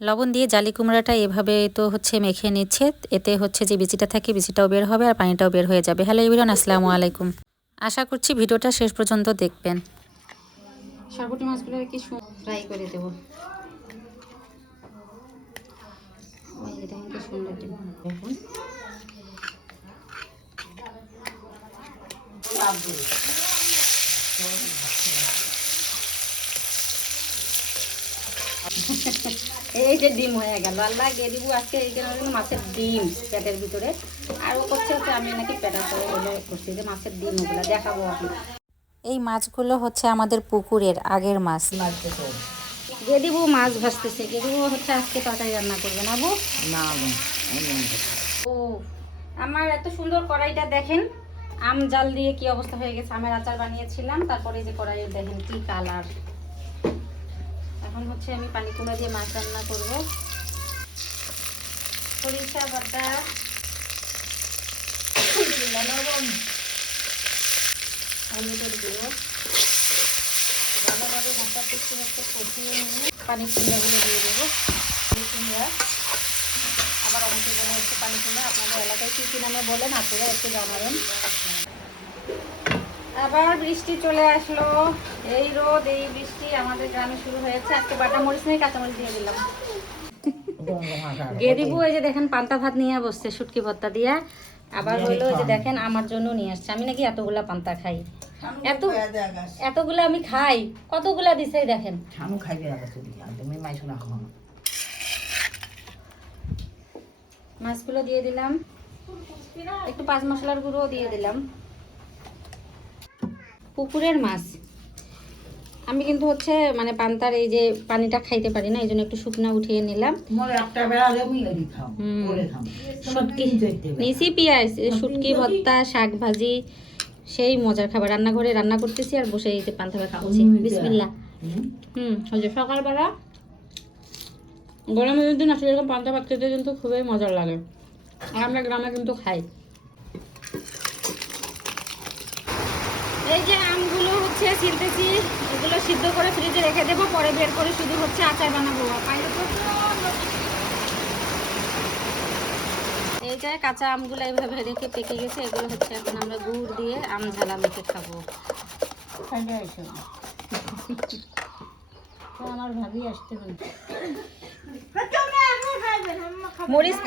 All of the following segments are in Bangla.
লবণ দিয়ে জালি কুমড়াটা এভাবে তো হচ্ছে মেখে নিচ্ছে। এতে হচ্ছে যে বিচিটা থাকে বিচিটাও বের হবে আর পানিটাও বের হয়ে যাবে। হ্যালো এভরিওয়ান, আসসালামু আলাইকুম। আশা করছি ভিডিওটা শেষ পর্যন্ত দেখবেন। সরপুঁটি মাছগুলো কি ফ্রাই করে দেবো। এটা কি সুন্দর দেখুন। এই যে ডিম হয়ে গেল, আল্লাহ দিয়ে দিব আজকে। এই জন্য মাছের ডিম পেটের ভিতরে, আর ও করছে হচ্ছে আমি নাকি পেটার করে হলে করছি যে মাছের ডিম, ওগুলো দেখাবো এখন। এই মাছগুলো হচ্ছে আমাদের পুকুরের আগের মাছ। দিয়ে দিব মাছ ভাজতেছে, দিয়ে দিব হচ্ছে আজকে তরকারি রান্না করবে না বউ? না। ও আমার এত সুন্দর কড়াইটা দেখেন, আম জাল দিয়ে কি অবস্থা হয়ে গেছে। আমের আচার বানিয়েছিলাম, তারপরে যে কড়াই দেখেন কি কালার। এখন হচ্ছে আমি পানি কুমড়া দিয়ে মাছ রান্না করব। সরিষা বাটা, হলুদের গুঁড়ো, ভালোভাবে মশলা পিছু হচ্ছে কষিয়ে নিয়ে পানি কুমড়াগুলো দিয়ে দেবো। পানি কুমড়া, আবার অনেকে বলে হচ্ছে পানি কুমড়া, আপনাদের এলাকায় কী কী নামে বলেন আপনারা একটু জানাবেন। আবার বৃষ্টি চলে আসলো, এই রোদ এই বৃষ্টি আমাদের গ্রামে শুরু হয়েছে। আজকে বাটা মরিচ নেই, কাঁচামরিচ দিয়ে দিলাম। গেদিবু এই যে দেখেন পান্তা ভাত নিয়ে বসছে শুটকি ভর্তা দিয়া। আবার হলো যে দেখেন আমার জন্য নিয়ে আসছে। আমি নাকি এতগুলা পান্তা খাই, এতগুলা আমি খাই। কতগুলা দিছে দেখেন। মাছগুলো দিয়ে দিলাম, একটু পাঁচ মশলার গুঁড়ো দিয়ে দিলাম। পুকুরের মাছ আমি কিন্তু হচ্ছে মানে পান্তার এই যে পানিটা খাইতে পারি না, এই জন্য একটু শুকনা উঠিয়ে নিলাম। নিচি পেঁয়াজ, শুটকি ভর্তা, শাক ভাজি, সেই মজার খাবার। রান্নাঘরে রান্না করতেছি আর বসে এই যে পান্তা ভাত খাচ্ছি। বিসমিল্লাহ। ওই যে সকালবেলা গরমের দিন আসলে এরকম পান্তা ভাত খেতে কিন্তু খুবই মজার লাগে, আর আমরা গ্রামে কিন্তু খাই। এই যে আমগুলো হচ্ছে ছিলতেছি, এগুলো সিদ্ধ করে ফ্রিজে রেখে দেবো, পরে বের করে শুধু হচ্ছে আচার বানাবো। এই যে কাঁচা আমগুলো এইভাবে রেখে পেকে গেছে, এগুলো হচ্ছে এখন আমরা গুড় দিয়ে আম ঝালা মেখে খাবো। আমার ভাবি আসতে বলছে মরিচ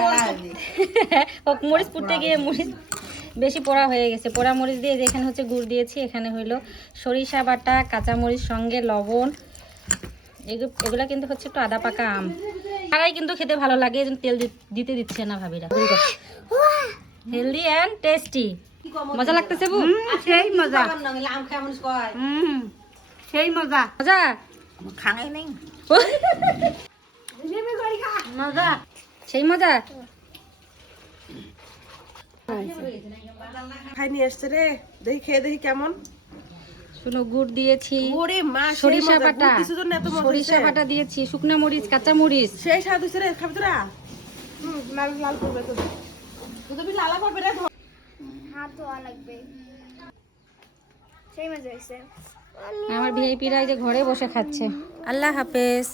মরিচ পুড়তে গিয়ে মরিচ বেশি পোড়া হয়ে গেছে। পোড়া মরিচ দিয়ে যেখানে হচ্ছে গুড় দিয়েছি, এখানে হইলো সরিষা বাটা, কাঁচামরিচ সঙ্গে লবণ। এগুলা কিন্তু হচ্ছে একটু আদা পাকা আম। তারাই কিন্তু খেতে ভালো লাগে, এই জন্য তেল দিতে দিচ্ছে না ভাবিরা। Healthy and tasty. মজা লাগতেছে বু? সেই মজা, সেই মজা মজা খাই নেই মজা, সেই মজা। খাই নিয়ে আসছে রে, দেখি খেয়ে দেখি কেমন। শুনো গুড় দিয়েছি, সরিষা বাটা, সরিষা বাটা দিয়েছি, শুকনা মরিচ, কাঁচা মরিচ, সেই স্বাদ হইছে রে। খাবি তোরা? লাল লাল করবে তো, তুই লালা করবে রে। হাত ধোয়া লাগবে, সেই মজা হইছে। আমার ভিআইপিরা এই যে ঘরে বসে খাচ্ছে। আল্লাহ হাফেজ।